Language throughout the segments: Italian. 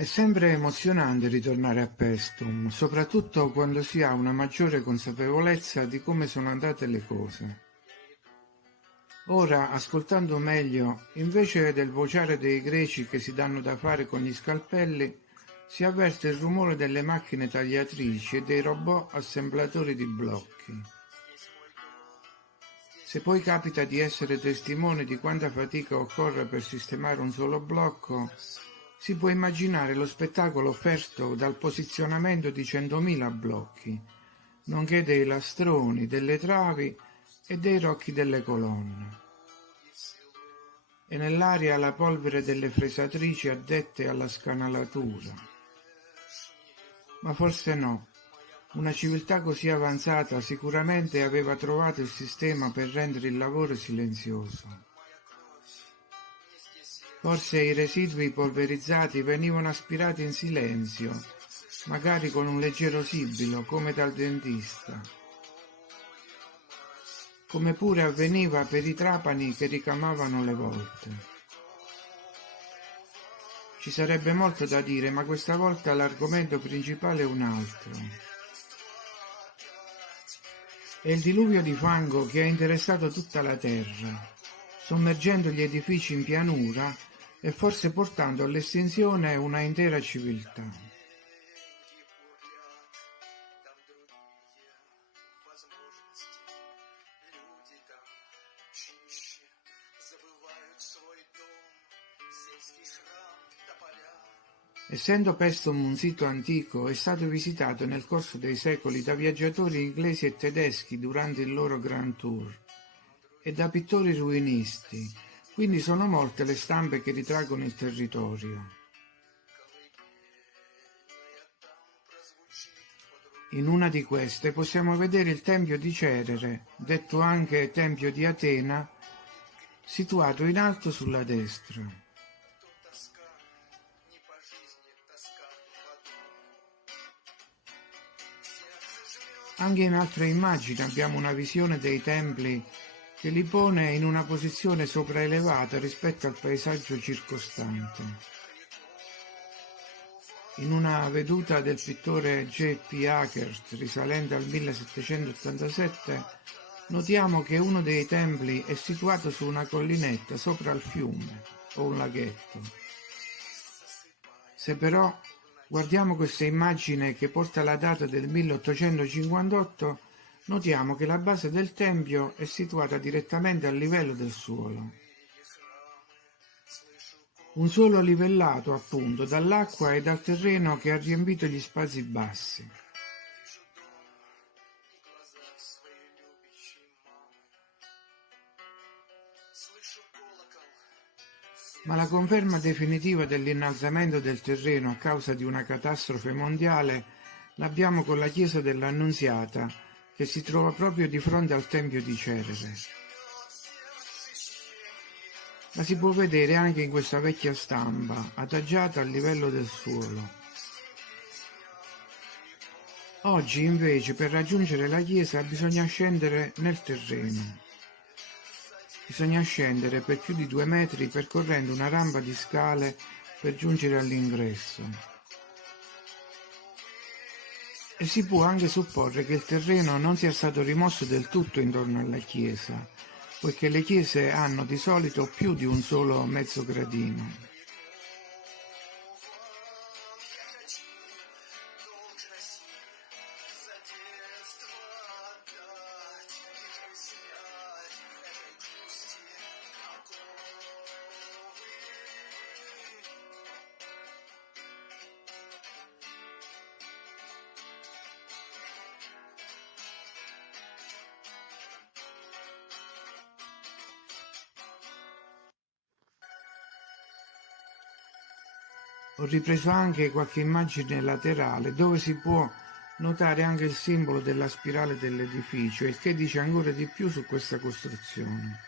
È sempre emozionante ritornare a Paestum, soprattutto quando si ha una maggiore consapevolezza di come sono andate le cose. Ora, ascoltando meglio, invece del vociare dei greci che si danno da fare con gli scalpelli, si avverte il rumore delle macchine tagliatrici e dei robot assemblatori di blocchi. Se poi capita di essere testimone di quanta fatica occorre per sistemare un solo blocco, si può immaginare lo spettacolo offerto dal posizionamento di 100.000 blocchi, nonché dei lastroni, delle travi e dei rocchi delle colonne. E nell'aria la polvere delle fresatrici addette alla scanalatura. Ma forse no. Una civiltà così avanzata sicuramente aveva trovato il sistema per rendere il lavoro silenzioso. Forse i residui polverizzati venivano aspirati in silenzio, magari con un leggero sibilo, come dal dentista. Come pure avveniva per i trapani che ricamavano le volte. Ci sarebbe molto da dire, ma questa volta l'argomento principale è un altro. È il diluvio di fango che ha interessato tutta la terra, sommergendo gli edifici in pianura e forse portando all'estinzione una intera civiltà. Essendo Paestum un sito antico, è stato visitato nel corso dei secoli da viaggiatori inglesi e tedeschi durante il loro Grand Tour e da pittori ruinisti, quindi sono molte le stampe che ritraggono il territorio. In una di queste possiamo vedere il Tempio di Cerere, detto anche Tempio di Atena, situato in alto sulla destra. Anche in altre immagini abbiamo una visione dei templi che li pone in una posizione sopraelevata rispetto al paesaggio circostante. In una veduta del pittore J. P. Hackert risalente al 1787 notiamo che uno dei templi è situato su una collinetta sopra il fiume o un laghetto. Se però guardiamo questa immagine che porta la data del 1858, notiamo che la base del tempio è situata direttamente a livello del suolo. Un suolo livellato, appunto, dall'acqua e dal terreno che ha riempito gli spazi bassi. Ma la conferma definitiva dell'innalzamento del terreno a causa di una catastrofe mondiale l'abbiamo con la chiesa dell'Annunziata, che si trova proprio di fronte al Tempio di Cerere. La si può vedere anche in questa vecchia stampa, adagiata a livello del suolo. Oggi, invece, per raggiungere la chiesa bisogna scendere nel terreno. Bisogna scendere per più di 2 metri percorrendo una rampa di scale per giungere all'ingresso. E si può anche supporre che il terreno non sia stato rimosso del tutto intorno alla chiesa, poiché le chiese hanno di solito più di un solo mezzo gradino. Ho ripreso anche qualche immagine laterale dove si può notare anche il simbolo della spirale dell'edificio, il che dice ancora di più su questa costruzione.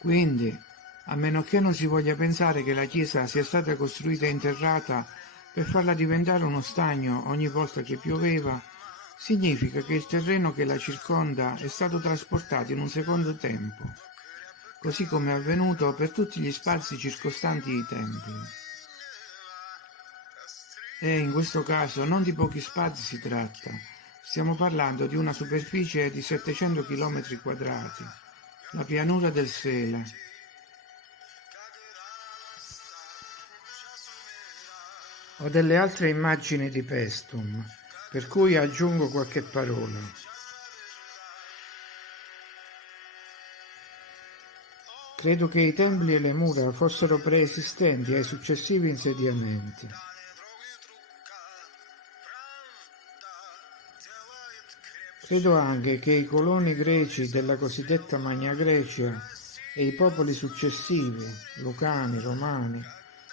Quindi, a meno che non si voglia pensare che la chiesa sia stata costruita e interrata per farla diventare uno stagno ogni volta che pioveva, significa che il terreno che la circonda è stato trasportato in un secondo tempo, così come è avvenuto per tutti gli spazi circostanti i templi. E in questo caso non di pochi spazi si tratta, stiamo parlando di una superficie di 700 km quadrati, la pianura del Sele. Ho delle altre immagini di Paestum, per cui aggiungo qualche parola. Credo che i templi e le mura fossero preesistenti ai successivi insediamenti. Credo anche che i coloni greci della cosiddetta Magna Grecia e i popoli successivi, lucani, romani,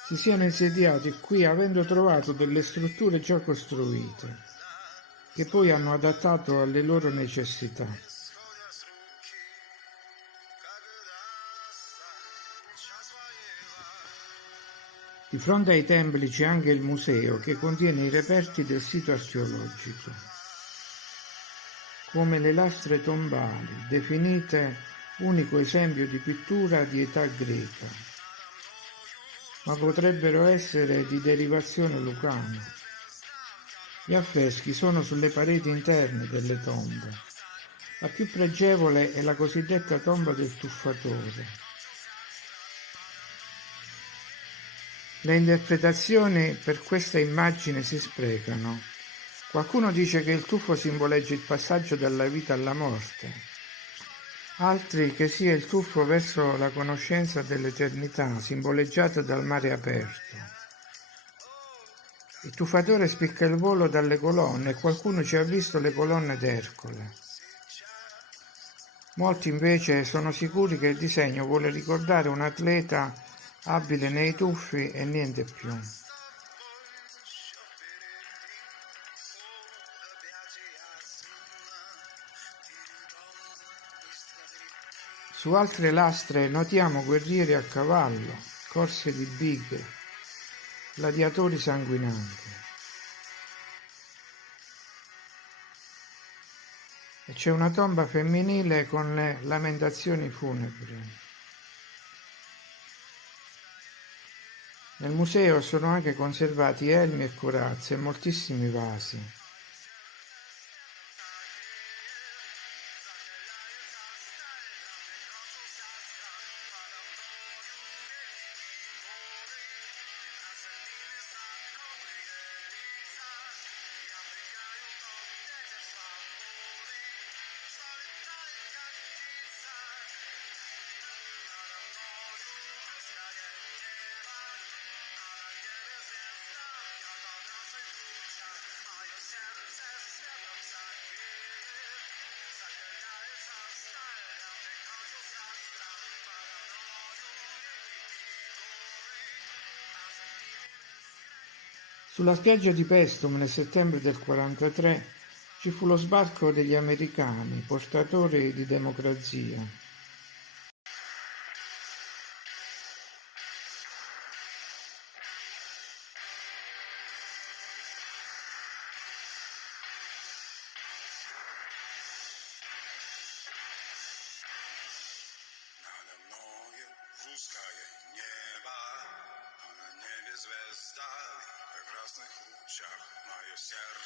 si siano insediati qui avendo trovato delle strutture già costruite, che poi hanno adattato alle loro necessità. Di fronte ai templi c'è anche il museo che contiene i reperti del sito archeologico, come le lastre tombali, definite unico esempio di pittura di età greca, ma potrebbero essere di derivazione lucana. Gli affreschi sono sulle pareti interne delle tombe. La più pregevole è la cosiddetta tomba del tuffatore. Le interpretazioni per questa immagine si sprecano. Qualcuno dice che il tuffo simboleggia il passaggio dalla vita alla morte, altri che sia il tuffo verso la conoscenza dell'eternità, simboleggiata dal mare aperto. Il tuffatore spicca il volo dalle colonne e qualcuno ci ha visto le colonne d'Ercole. Molti invece sono sicuri che il disegno vuole ricordare un atleta abile nei tuffi e niente più. Su altre lastre notiamo guerrieri a cavallo, corse di bighe, gladiatori sanguinanti. E c'è una tomba femminile con le lamentazioni funebri. Nel museo sono anche conservati elmi e corazze e moltissimi vasi. Sulla spiaggia di Paestum nel settembre del 1943 ci fu lo sbarco degli americani, portatori di democrazia. Звезда в прекрасных лучах, мое сердце